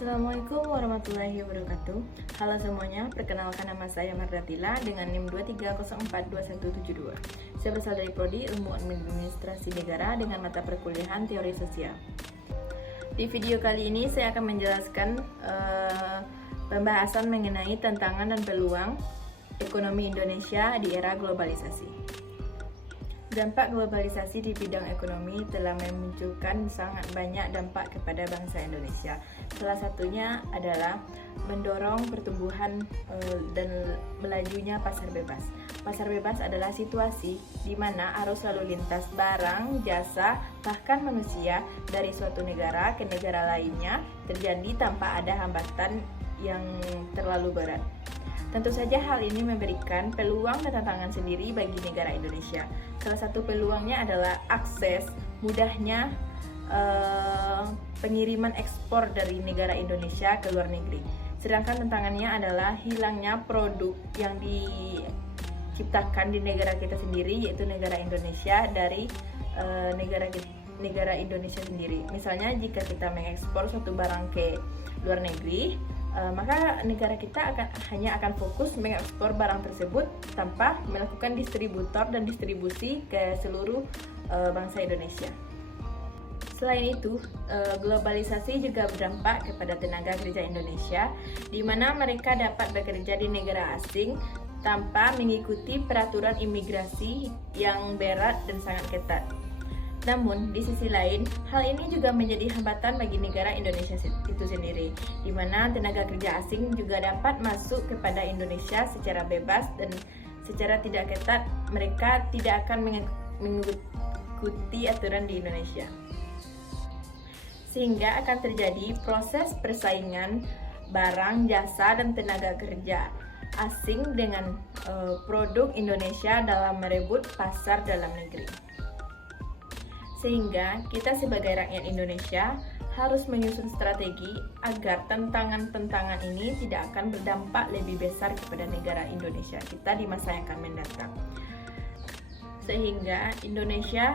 Assalamualaikum warahmatullahi wabarakatuh. Halo semuanya, perkenalkan nama saya Mardatila dengan NIM 23042172. Saya berasal dari Prodi Ilmu Administrasi Negara dengan mata perkuliahan Teori Sosial. Di video kali ini saya akan menjelaskan pembahasan mengenai tantangan dan peluang ekonomi Indonesia di era globalisasi. Dampak globalisasi di bidang ekonomi telah memunculkan sangat banyak dampak kepada bangsa Indonesia. Salah satunya adalah mendorong pertumbuhan dan melajunya pasar bebas. Pasar bebas adalah situasi di mana arus lalu lintas barang, jasa, bahkan manusia dari suatu negara ke negara lainnya terjadi tanpa ada hambatan yang terlalu berat. Tentu saja hal ini memberikan peluang dan tantangan sendiri bagi negara Indonesia. Salah satu peluangnya adalah akses mudahnya pengiriman ekspor dari negara Indonesia ke luar negeri. Sedangkan tantangannya adalah hilangnya produk yang diciptakan di negara kita sendiri, yaitu negara Indonesia dari negara Indonesia sendiri. Misalnya jika kita mengekspor suatu barang ke luar negeri, maka negara kita hanya akan fokus mengekspor barang tersebut tanpa melakukan distributor dan distribusi ke seluruh bangsa Indonesia. Selain itu, globalisasi juga berdampak kepada tenaga kerja Indonesia, di mana mereka dapat bekerja di negara asing tanpa mengikuti peraturan imigrasi yang berat dan sangat ketat. Namun, di sisi lain, hal ini juga menjadi hambatan bagi negara Indonesia itu sendiri, di mana tenaga kerja asing juga dapat masuk kepada Indonesia secara bebas dan secara tidak ketat. Mereka tidak akan mengikuti aturan di Indonesia, sehingga akan terjadi proses persaingan barang, jasa, dan tenaga kerja asing dengan produk Indonesia dalam merebut pasar dalam negeri. Sehingga kita sebagai rakyat Indonesia harus menyusun strategi agar tantangan-tantangan ini tidak akan berdampak lebih besar kepada negara Indonesia kita di masa yang akan mendatang. Sehingga Indonesia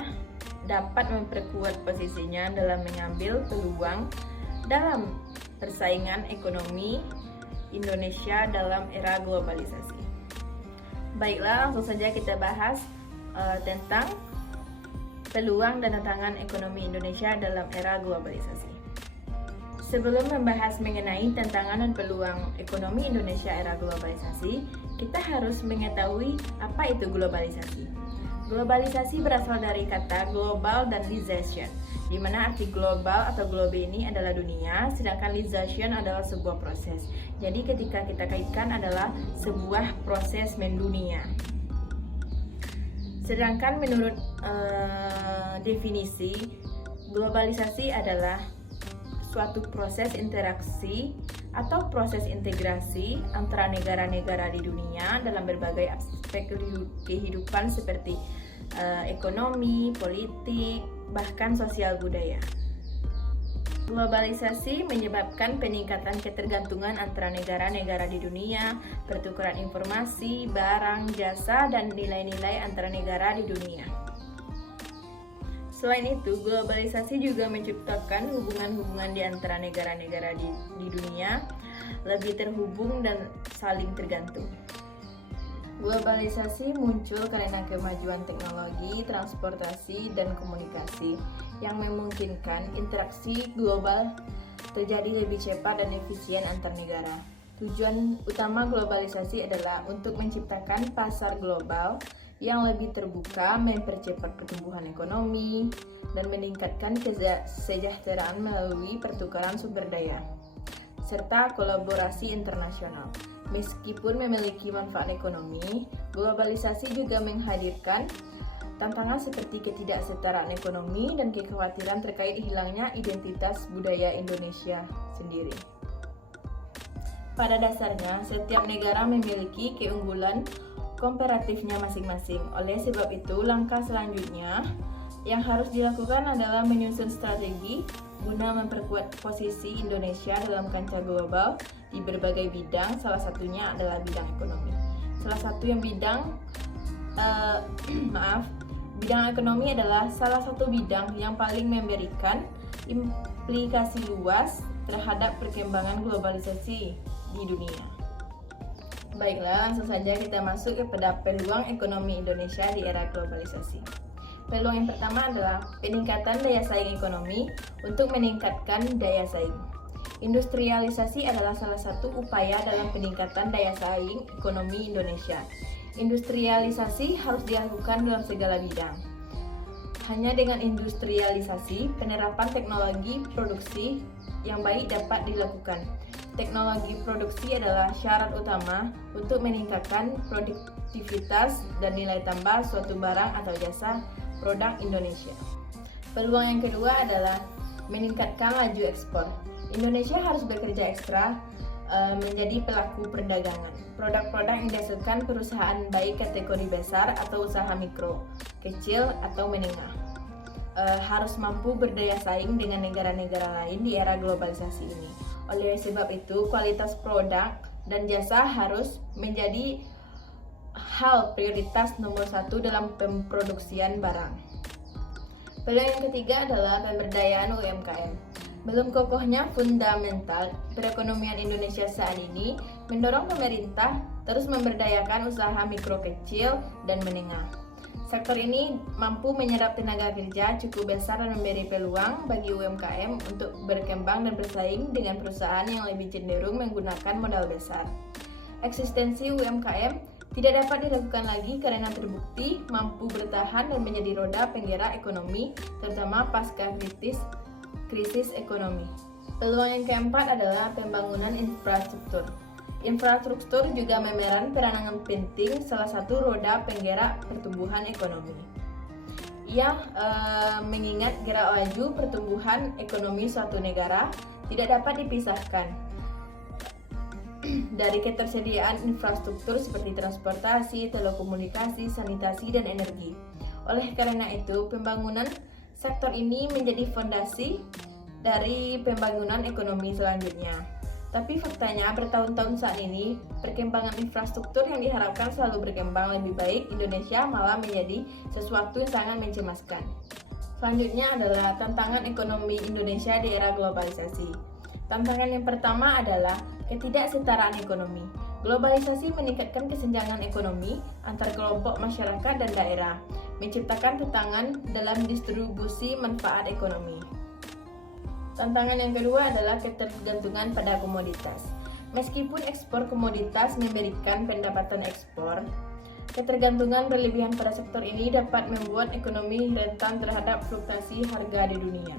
dapat memperkuat posisinya dalam mengambil peluang dalam persaingan ekonomi Indonesia dalam era globalisasi. Baiklah, langsung saja kita bahas tentang peluang dan tantangan ekonomi Indonesia dalam era globalisasi. Sebelum membahas mengenai tantangan dan peluang ekonomi Indonesia era globalisasi, kita harus mengetahui apa itu globalisasi. Globalisasi berasal dari kata globalization, di mana arti global atau globe ini adalah dunia, sedangkan lization adalah sebuah proses. Jadi ketika kita kaitkan adalah sebuah proses mendunia. Sedangkan menurut definisi, globalisasi adalah suatu proses interaksi atau proses integrasi antara negara-negara di dunia dalam berbagai aspek kehidupan seperti ekonomi, politik, bahkan sosial budaya. Globalisasi menyebabkan peningkatan ketergantungan antara negara-negara di dunia, pertukaran informasi, barang, jasa, dan nilai-nilai antara negara di dunia. Selain itu, globalisasi juga menciptakan hubungan-hubungan di antara negara-negara di dunia lebih terhubung dan saling tergantung. Globalisasi muncul karena kemajuan teknologi, transportasi, dan komunikasi yang memungkinkan interaksi global terjadi lebih cepat dan efisien antar negara. Tujuan utama globalisasi adalah untuk menciptakan pasar global yang lebih terbuka, mempercepat pertumbuhan ekonomi, dan meningkatkan kesejahteraan melalui pertukaran sumber daya, serta kolaborasi internasional. Meskipun memiliki manfaat ekonomi, globalisasi juga menghadirkan tantangan seperti ketidaksetaraan ekonomi dan kekhawatiran terkait hilangnya identitas budaya Indonesia sendiri. Pada dasarnya, setiap negara memiliki keunggulan komparatifnya masing-masing. Oleh sebab itu, langkah selanjutnya yang harus dilakukan adalah menyusun strategi guna memperkuat posisi Indonesia dalam kancah global di berbagai bidang, salah satunya adalah bidang ekonomi. Bidang ekonomi adalah salah satu bidang yang paling memberikan implikasi luas terhadap perkembangan globalisasi di dunia. Baiklah, langsung saja kita masuk kepada peluang ekonomi Indonesia di era globalisasi. Peluang yang pertama adalah peningkatan daya saing ekonomi untuk meningkatkan daya saing. Industrialisasi adalah salah satu upaya dalam peningkatan daya saing ekonomi Indonesia. Industrialisasi harus dilakukan dalam segala bidang. Hanya dengan industrialisasi, penerapan teknologi produksi yang baik dapat dilakukan. Teknologi produksi adalah syarat utama untuk meningkatkan produktivitas dan nilai tambah suatu barang atau jasa produk Indonesia. Peluang yang kedua adalah meningkatkan laju ekspor. Indonesia harus bekerja ekstra menjadi pelaku perdagangan. Produk-produk yang dihasilkan perusahaan baik kategori besar atau usaha mikro, kecil atau menengah harus mampu berdaya saing dengan negara-negara lain di era globalisasi ini. Oleh sebab itu, kualitas produk dan jasa harus menjadi hal prioritas nomor satu dalam pemproduksian barang. Peluang yang ketiga adalah pemberdayaan UMKM. Belum kokohnya fundamental perekonomian Indonesia saat ini mendorong pemerintah terus memberdayakan usaha mikro kecil dan menengah. Sektor ini mampu menyerap tenaga kerja cukup besar dan memberi peluang bagi UMKM untuk berkembang dan bersaing dengan perusahaan yang lebih cenderung menggunakan modal besar. Eksistensi UMKM tidak dapat diragukan lagi karena terbukti mampu bertahan dan menjadi roda penggerak ekonomi, terutama pasca krisis ekonomi. Peluang yang keempat adalah pembangunan infrastruktur. Infrastruktur juga memeran peranan penting salah satu roda penggerak pertumbuhan ekonomi. Ia mengingat gerak laju pertumbuhan ekonomi suatu negara tidak dapat dipisahkan dari ketersediaan infrastruktur seperti transportasi, telekomunikasi, sanitasi, dan energi. Oleh karena itu, pembangunan sektor ini menjadi fondasi dari pembangunan ekonomi selanjutnya. Tapi faktanya bertahun-tahun saat ini, perkembangan infrastruktur yang diharapkan selalu berkembang lebih baik Indonesia malah menjadi sesuatu yang sangat mencemaskan. Selanjutnya adalah tantangan ekonomi Indonesia di era globalisasi. Tantangan yang pertama adalah ketidaksetaraan ekonomi. Globalisasi meningkatkan kesenjangan ekonomi antar kelompok masyarakat dan daerah, menciptakan tantangan dalam distribusi manfaat ekonomi. Tantangan yang kedua adalah ketergantungan pada komoditas. Meskipun ekspor komoditas memberikan pendapatan ekspor, ketergantungan berlebihan pada sektor ini dapat membuat ekonomi rentan terhadap fluktuasi harga di dunia.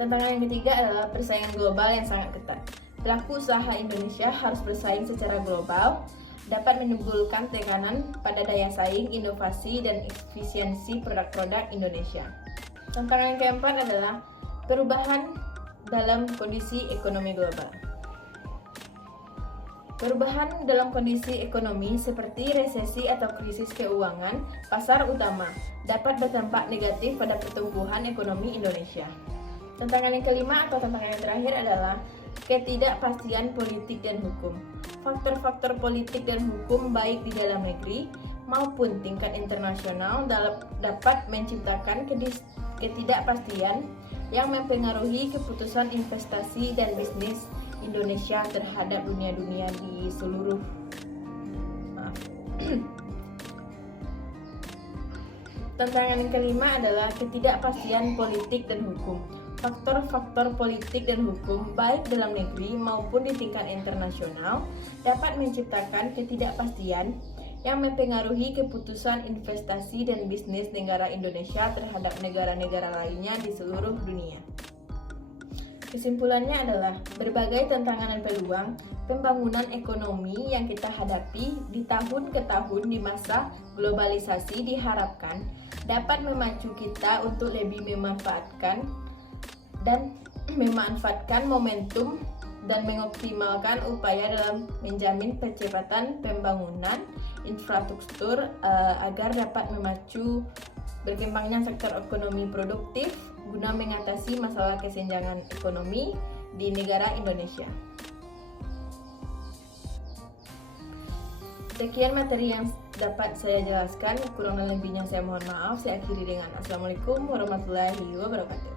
Tantangan yang ketiga adalah persaingan global yang sangat ketat. Pelaku usaha Indonesia harus bersaing secara global, dapat menimbulkan tekanan pada daya saing, inovasi, dan efisiensi produk-produk Indonesia. Tantangan yang keempat adalah perubahan dalam kondisi ekonomi global. Perubahan dalam kondisi ekonomi seperti resesi atau krisis keuangan pasar utama dapat berdampak negatif pada pertumbuhan ekonomi Indonesia. Tantangan yang kelima atau tantangan yang terakhir adalah ketidakpastian politik dan hukum. Faktor-faktor politik dan hukum baik di dalam negeri maupun tingkat internasional dapat menciptakan ketidakpastian yang mempengaruhi keputusan investasi dan bisnis Indonesia terhadap dunia-dunia di seluruh Tantangan yang kelima adalah ketidakpastian politik dan hukum. Faktor-faktor politik dan hukum baik dalam negeri maupun di tingkat internasional dapat menciptakan ketidakpastian yang mempengaruhi keputusan investasi dan bisnis negara Indonesia terhadap negara-negara lainnya di seluruh dunia. Kesimpulannya adalah berbagai tantangan dan peluang pembangunan ekonomi yang kita hadapi di tahun ke tahun di masa globalisasi diharapkan dapat memacu kita untuk lebih memanfaatkan momentum dan mengoptimalkan upaya dalam menjamin percepatan pembangunan infrastruktur agar dapat memacu berkembangnya sektor ekonomi produktif guna mengatasi masalah kesenjangan ekonomi di negara Indonesia. Sekian materi yang dapat saya jelaskan, kurang dan lebihnya saya mohon maaf. Saya akhiri dengan Assalamualaikum warahmatullahi wabarakatuh.